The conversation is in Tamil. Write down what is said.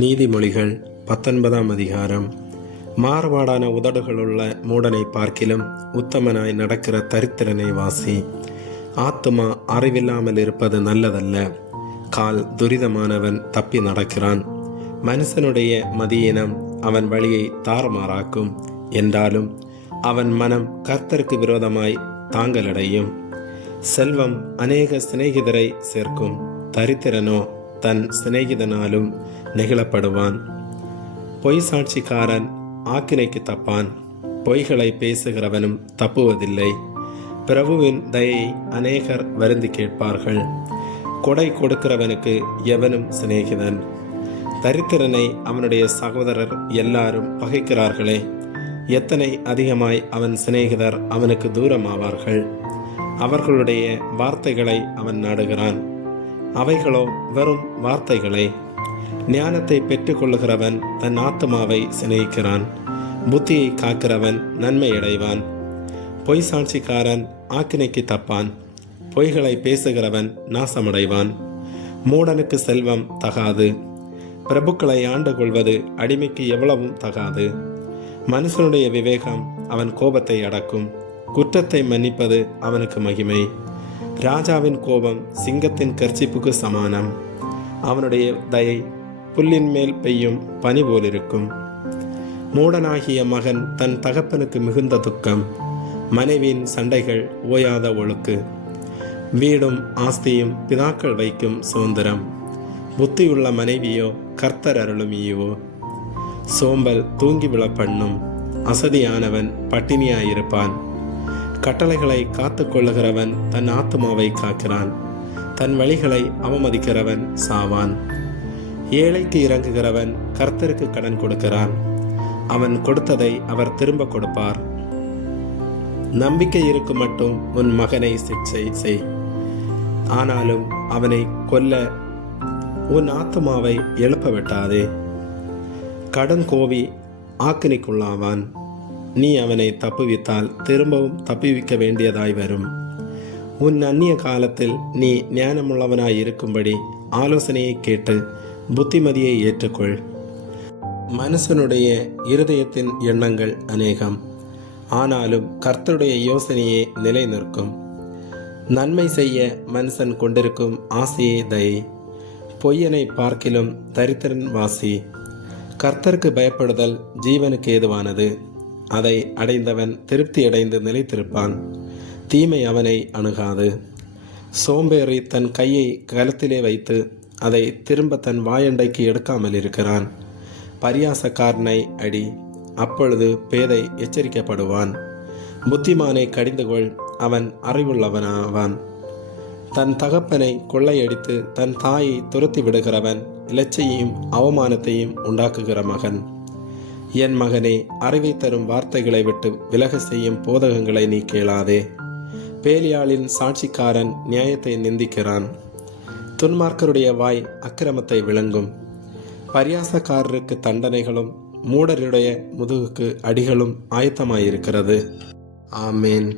நீதிமொழிகள் 19ஆம் அதிகாரம். மாறுபாடான உதடுகளுள்ள மூடனை பார்க்கிலும் உத்தமனாய் நடக்கிற தரித்திரனை வாசி. ஆத்துமா அறிவில்லாமல் இருப்பது நல்லதல்ல. கால் துரிதமானவன் தப்பி நடக்கிறான். மனுஷனுடைய மதியினம் அவன் வழியை தாறுமாறாக்கும். என்றாலும் அவன் மனம் கர்த்தருக்கு விரோதமாய் தாங்கலடையும். செல்வம் அநேக சிநேகிதரை சேர்க்கும். தரித்திரனோ தன் சிநேகிதனாலும் நெகிழப்படுவான். பொய் சாட்சிக்காரன் ஆக்கினைக்கு தப்பான். பொய்களை பேசுகிறவனும் தப்புவதில்லை. பிரபுவின் தயை அநேகர் வருந்தி கேட்பார்கள். கொடை கொடுக்கிறவனுக்கு எவனும் சிநேகிதன். தரித்திரனை அவனுடைய சகோதரர் எல்லாரும் பகைக்கிறார்களே, எத்தனை அதிகமாய் அவன் சிநேகிதர் அவனுக்கு தூரமாவார்கள். அவர்களுடைய வார்த்தைகளை அவன் நாடுகிறான். அவைகளோ வெறும் வார்த்தைகளே. ஞானத்தை பெற்றுக்கொள்ளுகிறவன் தன் ஆத்துமாவை சிநேகிக்கிறான். புத்தியை காக்கிறவன் நன்மை அடைவான். பொய் சாட்சிக்காரன் ஆக்கினைக்கு தப்பான். பொய்களை பேசுகிறவன் நாசமடைவான். மூடனுக்கு செல்வம் தகாது. பிரபுக்களை ஆண்டு கொள்வது அடிமைக்கு எவ்வளவும் தகாது. மனுஷனுடைய விவேகம் அவன் கோபத்தை அடக்கும். குற்றத்தை மன்னிப்பது அவனுக்கு மகிமை. ராஜாவின் கோபம் சிங்கத்தின் கர்ச்சிப்புக்கு சமானம். அவனுடைய தயை புல்லின் மேல் பெய்யும் பனி போலிருக்கும். மூடனாகிய மகன் தன் தகப்பனுக்கு மிகுந்த துக்கம். மனைவியின் சண்டைகள் ஓயாத ஒழுக்கு. வீடும் ஆஸ்தியும் பிதாக்கள் வைக்கும் சுதந்திரம். புத்தியுள்ள மனைவியோ கர்த்தர் அருளும் ஈவோ. சோம்பல் தூங்கி விழ பண்ணும். அசதியானவன் பட்டினியாயிருப்பான். கட்டளைகளை காத்து கொள்ளுகிறவன் தன் ஆத்துமாவை காக்கிறான். தன் வழிகளை அவமதிக்கிறவன் சாவான். ஏழைக்கு இறங்குகிறவன் கர்த்தருக்கு கடன் கொடுக்கிறான். அவன் கொடுத்ததை அவர் திரும்ப கொடுப்பார். நம்பிக்கை இருக்கும் மட்டும் உன் மகனை சிக்ஷை செய். ஆனாலும் அவனை கொல்ல உன் ஆத்துமாவை எழுப்ப விட்டாதே. கடன் கோவி ஆக்கினைக்குள்ளாவான். நீ அவனை தப்புவித்தால் திரும்பவும் தப்புவிக்க வேண்டியதாய் வரும். உன் அந்நிய காலத்தில் நீ ஞானமுள்ளவனாய் இருக்கும்படி ஆலோசனையை கேட்டு புத்திமதியை ஏற்றுக்கொள். மனுஷனுடைய இருதயத்தின் எண்ணங்கள் அநேகம். ஆனாலும் கர்த்தருடைய யோசனையே நிலை நிற்கும். நன்மை செய்ய மனுஷன் கொண்டிருக்கும் ஆசையே தயை. பொய்யனை பார்க்கிலும் தரித்திரன் வாசி. கர்த்தருக்கு பயப்படுதல் ஜீவனுக்கு ஏதுவானது. அதை அடைந்தவன் திருப்தி அடைந்து நிலைத்திருப்பான். தீமை அவனை அணுகாது. சோம்பேறி தன் கையை கலத்திலே வைத்து அதை திரும்ப தன் வாயண்டைக்கு எடுக்காமல் இருக்கிறான். பரியாசக்காரனை அடி, அப்பொழுது பேதை எச்சரிக்கப்படுவான். புத்திமானை கடிந்துகொள், அவன் அறிவுள்ளவனாவான். தன் தகப்பனை கொள்ளையடித்து தன் தாயை துரத்தி விடுகிறவன் இலச்சையையும் அவமானத்தையும் உண்டாக்குகிற மகன். என் மகனே, அறிவை தரும் வார்த்தைகளை விட்டு விலக செய்யும் போதகங்களை நீ கேளாதே. பேலியாளின் சாட்சிக்காரன் நியாயத்தை நிந்திக்கிறான். துன்மார்க்கருடைய வாய் அக்கிரமத்தை விளங்கும். பரியாசக்காரருக்கு தண்டனைகளும் மூடருடைய முதுகுக்கு அடிகளும் ஆயத்தமாயிருக்கிறது. ஆமேன்.